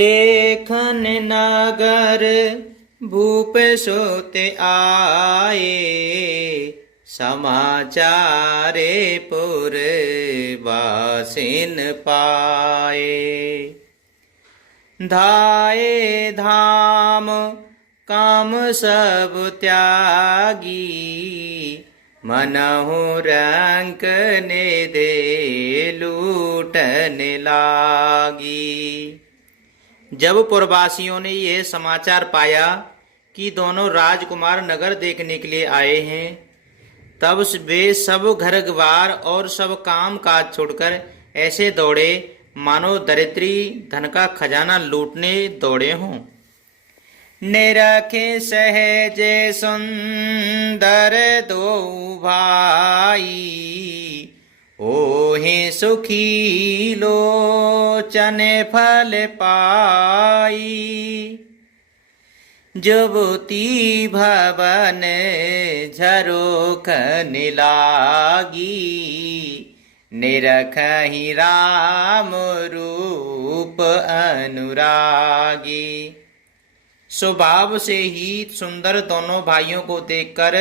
देखन नगर भूप सोते आए, समाचारे पुर वासिन पाए। धाये धाम काम सब त्यागी, मनहु रंक ने दे लूटन लागी। जब पुरवासियों ने यह समाचार पाया कि दोनों राजकुमार नगर देखने के लिए आए हैं, तब वे सब घर द्वार और सब काम काज छोड़कर ऐसे दौड़े मानो दरिद्री धन का खजाना लूटने दौड़े हों। निरखे सहजे सुंदर दो भाई, ओहि सुखी लोचन फल पाई। जुबती भवन झरोखन लागी, निरखहि राम रूप अनुरागी। स्वभाव से ही सुंदर दोनों भाइयों को देखकर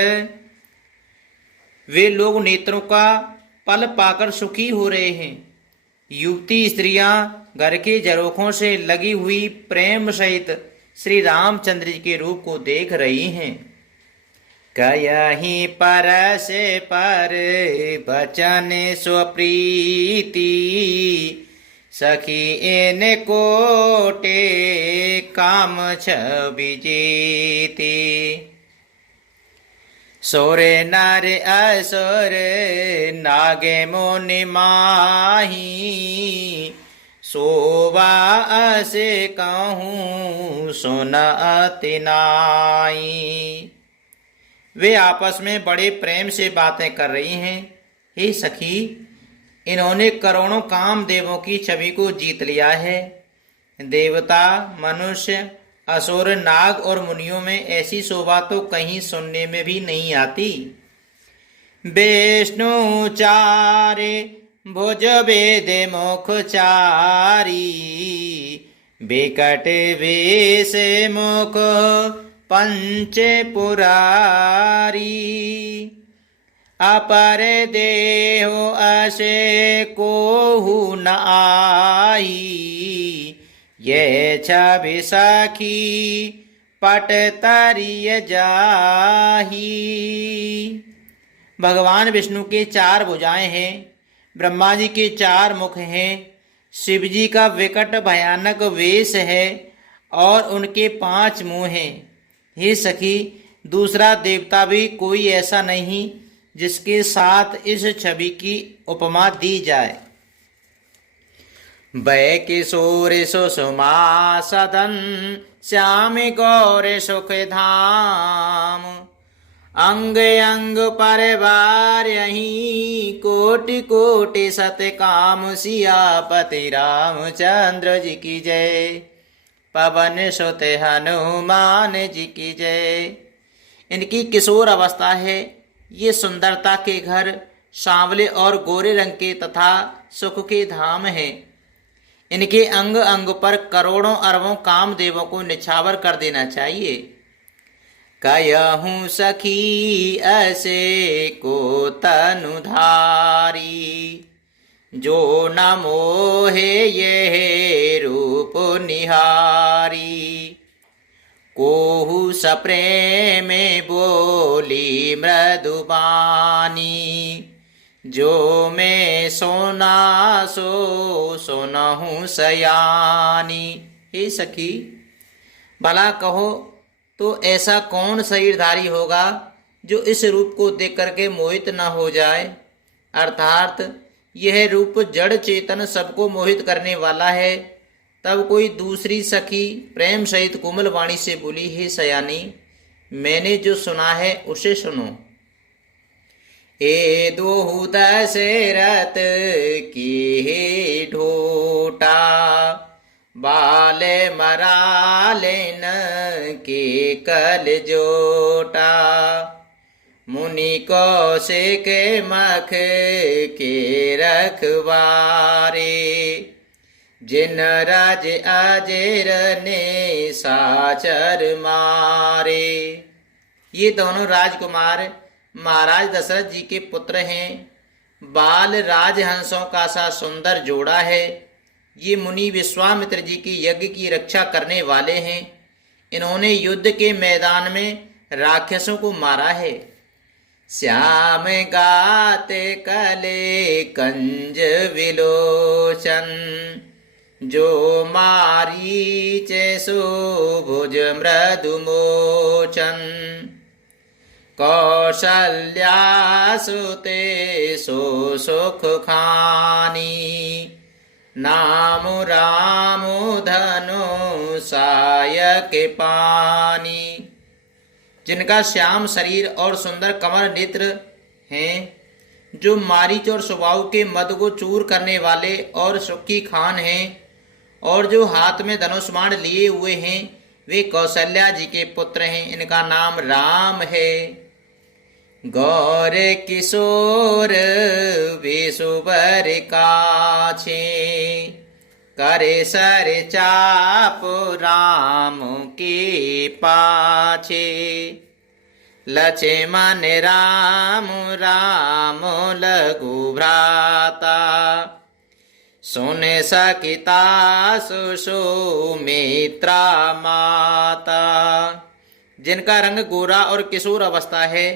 वे लोग नेत्रों का पल पाकर सुखी हो रहे हैं। युवती स्त्रियां घर के झरोखों से लगी हुई प्रेम सहित श्री रामचंद्र जी के रूप को देख रही हैं। कयहि परस पर बचन स्वप्रीति, सखी इन कोटे काम छवि जीती। सोर नर असुर नागे मुनि माही, सोवा असे कहूँ सुन अति नाई। वे आपस में बड़े प्रेम से बातें कर रही हैं। हे सखी, इन्होंने करोड़ों काम देवों की छवि को जीत लिया है। देवता, मनुष्य, असुर, नाग और मुनियों में ऐसी शोभा तो कहीं सुनने में भी नहीं आती। विष्णु चारे भुज वेद मुख चारी, विकट वेश मुख पंच पुरारी। अपर देहो असे कोहु न आई, ये छवि सखी पट तरिय जाही। भगवान विष्णु के 4 भुजाएं हैं, ब्रह्मा जी के 4 मुख हैं, शिव जी का विकट भयानक वेश है और उनके 5 मुंह हैं। हे सखी, दूसरा देवता भी कोई ऐसा नहीं जिसके साथ इस छवि की उपमा दी जाए। वै किशोर सुषमा सदन, श्याम गौर सुख धाम। अंग अंग परिवार यही, कोटि कोटि सतकाम। सियापति रामचंद्र जी की जय, पवन सुत हनुमान जी की जय। इनकी किशोर अवस्था है। ये सुंदरता के घर, सांवले और गोरे रंग के तथा सुख के धाम है। इनके अंग अंग पर करोड़ों अरबों कामदेवों को निछावर कर देना चाहिए। कयहूँ सखी ऐसे को तनुधारी, जो न मोहे ये रूप निहारी। कोहु सप्रेम बोली मृदुबानी, जो मैं सोना सो सुनहु सयानी। हे सखी, भला कहो तो ऐसा कौन शरीरधारी होगा जो इस रूप को देख करके मोहित न हो जाए। अर्थात यह रूप जड़ चेतन सबको मोहित करने वाला है। तब कोई दूसरी सखी प्रेम सहित कोमल वाणी से बोली, हे सयानी, मैंने जो सुना है उसे सुनो। ए दोहु दशरथ की ढोटा, बाल मरालेन के कल जोटा। मुनि कौशिक मख के रखवारे, जिन राज अजेर ने साचर मारे। ये दोनों राजकुमार महाराज दशरथ जी के पुत्र हैं। बाल राजहंसों का सा सुंदर जोड़ा है। ये मुनि विश्वामित्र जी की यज्ञ की रक्षा करने वाले हैं। इन्होंने युद्ध के मैदान में राक्षसों को मारा है। श्याम गाते कले कंज विलोचन, जो मारीच सुभुज मृदुमोचन। कौशल्या सुते सो सुख खानी, नाम राम धनु सायक पानी। जिनका श्याम शरीर और सुंदर कमर नेत्र हैं, जो मारीच और सुबाहु के मद को चूर करने वाले और सुखी खान हैं, और जो हाथ में धनुष बाण लिए हुए हैं, वे कौशल्या जी के पुत्र हैं। इनका नाम राम है। गौर किशोर विशुबर काछे, करे सर चाप राम के पाछे। लक्ष्मण राम राम लघु भ्राता, सुन सकिता सुमित्रा माता। जिनका रंग गोरा और किशोर अवस्था है,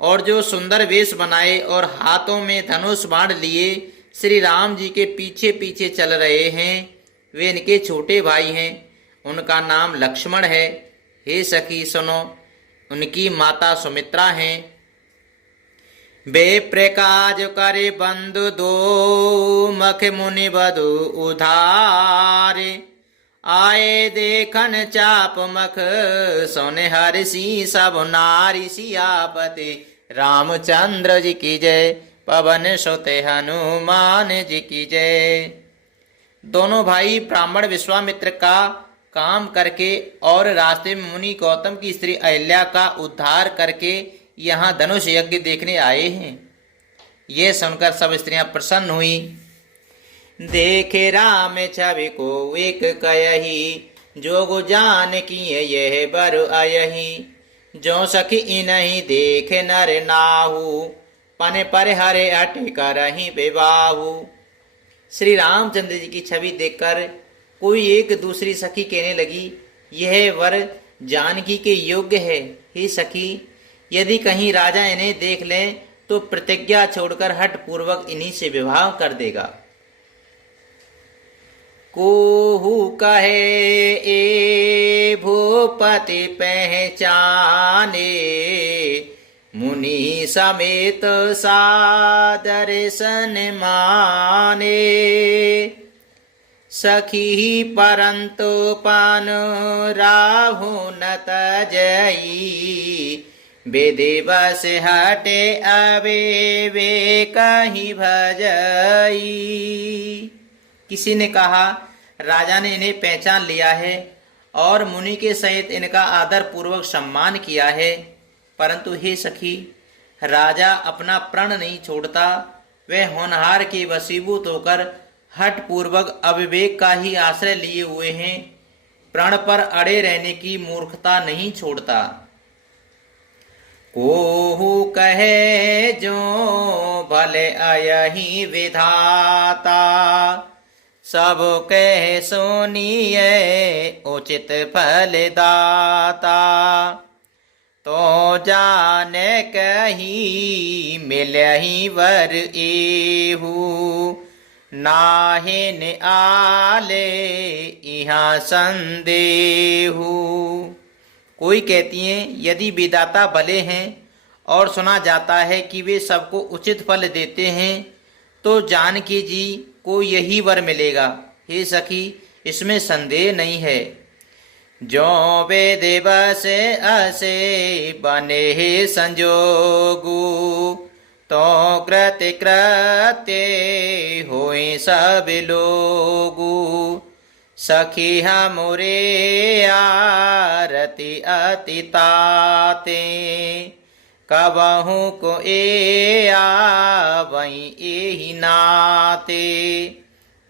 और जो सुंदर वेश बनाए और हाथों में धनुष बाण लिए श्री राम जी के पीछे पीछे चल रहे हैं, वे इनके छोटे भाई हैं। उनका नाम लक्ष्मण है। हे सखी सुनो, उनकी माता सुमित्रा हैं। बे प्रकाज करे बंधु दो, मख मुनि बधु उधारे। आए देखन चाप मख, सोने हर्षि सब नारी। सियापति रामचंद्र जी की जय, पवन सुत हनुमान जी की जय। दोनों भाई ब्राह्मण विश्वामित्र का काम करके और रास्ते में मुनि गौतम की स्त्री अहिल्या का उद्धार करके यहाँ धनुष यज्ञ देखने आए हैं। ये सुनकर सब स्त्रियां प्रसन्न हुई। देखे राम छवि को एक कयही, जोग जान किए यह बर अयही। जो सखी इनहि देखे नर नाहु, पन पर हरे अट करहि विवाहु। श्री रामचंद्र जी की छवि देखकर कोई एक दूसरी सखी कहने लगी, यह वर जानकी के योग्य है। हे सखी, यदि कहीं राजा इन्हें देख लें तो प्रतिज्ञा छोड़कर हठ पूर्वक इन्हीं से विवाह कर देगा। कोहू कहे ए भूपति पहचाने, मुनि समेत सादर सन माने। सखी परंतु पान राहु न तजई, बेदिवस हटे अबे वे कहीं भजई। किसी ने कहा, राजा ने इन्हें पहचान लिया है और मुनि के सहित इनका आदर पूर्वक सम्मान किया है, परंतु हे सखी, राजा अपना प्रण नहीं छोड़ता। वह होनहार के वशीभूत होकर हठ पूर्वक अविवेक का ही आश्रय लिए हुए हैं, प्रण पर अड़े रहने की मूर्खता नहीं छोड़ता। कोहू कहे जो भले अयहि विधाता, सब कह सुनिए उचित फल दाता। तो जाने कही मिलहि वर एहू, नाहिन आले यहाँ संदेहू। कोई कहती हैं, यदि विधाता भले हैं और सुना जाता है कि वे सबको उचित फल देते हैं, तो जानकी जी को यही वर मिलेगा। हे सखी, इसमें संदेह नहीं है। जो वेद बस असे बने संजोगु, तो कृत्य कृत्य होए सब लोगु। सखी हमरे आरती अति ताते, कबहू को ए आवई एहि नाते।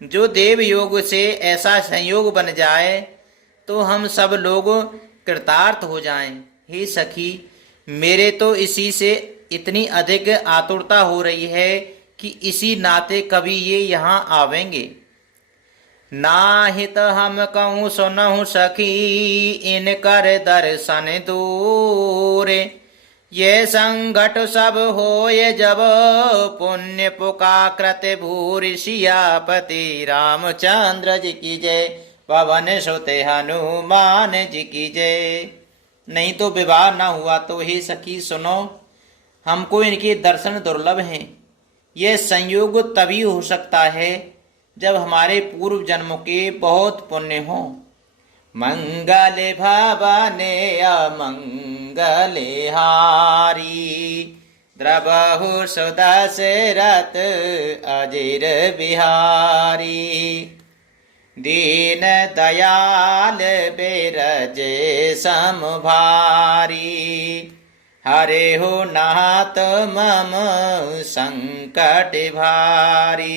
जो देव योग से ऐसा संयोग बन जाए तो हम सब लोग कृतार्थ हो जाएं। हे सखी, मेरे तो इसी से इतनी अधिक आतुरता हो रही है कि इसी नाते कभी ये यहाँ आवेंगे। नाहित हम कहूँ सुनहु सखी, इनकर दर्शन दूरे। ये संकट सब होए जब, पुण्य पुकाकृत भूरि सियापति रामचंद्र जी की जय। पवन सुत हनुमान जी की जय। नहीं तो विवाह न हुआ तो हे सखी सुनो, हमको इनके दर्शन दुर्लभ हैं। यह संयोग तभी हो सकता है जब हमारे पूर्व जन्मों के बहुत पुण्य हो। मंगल भवने अमंगले हारी, द्रवहु सुदशरथ अजिर बिहारी। दीन दयाल बिरजे सम भारी, हरे हो नाथ मम संकट भारी।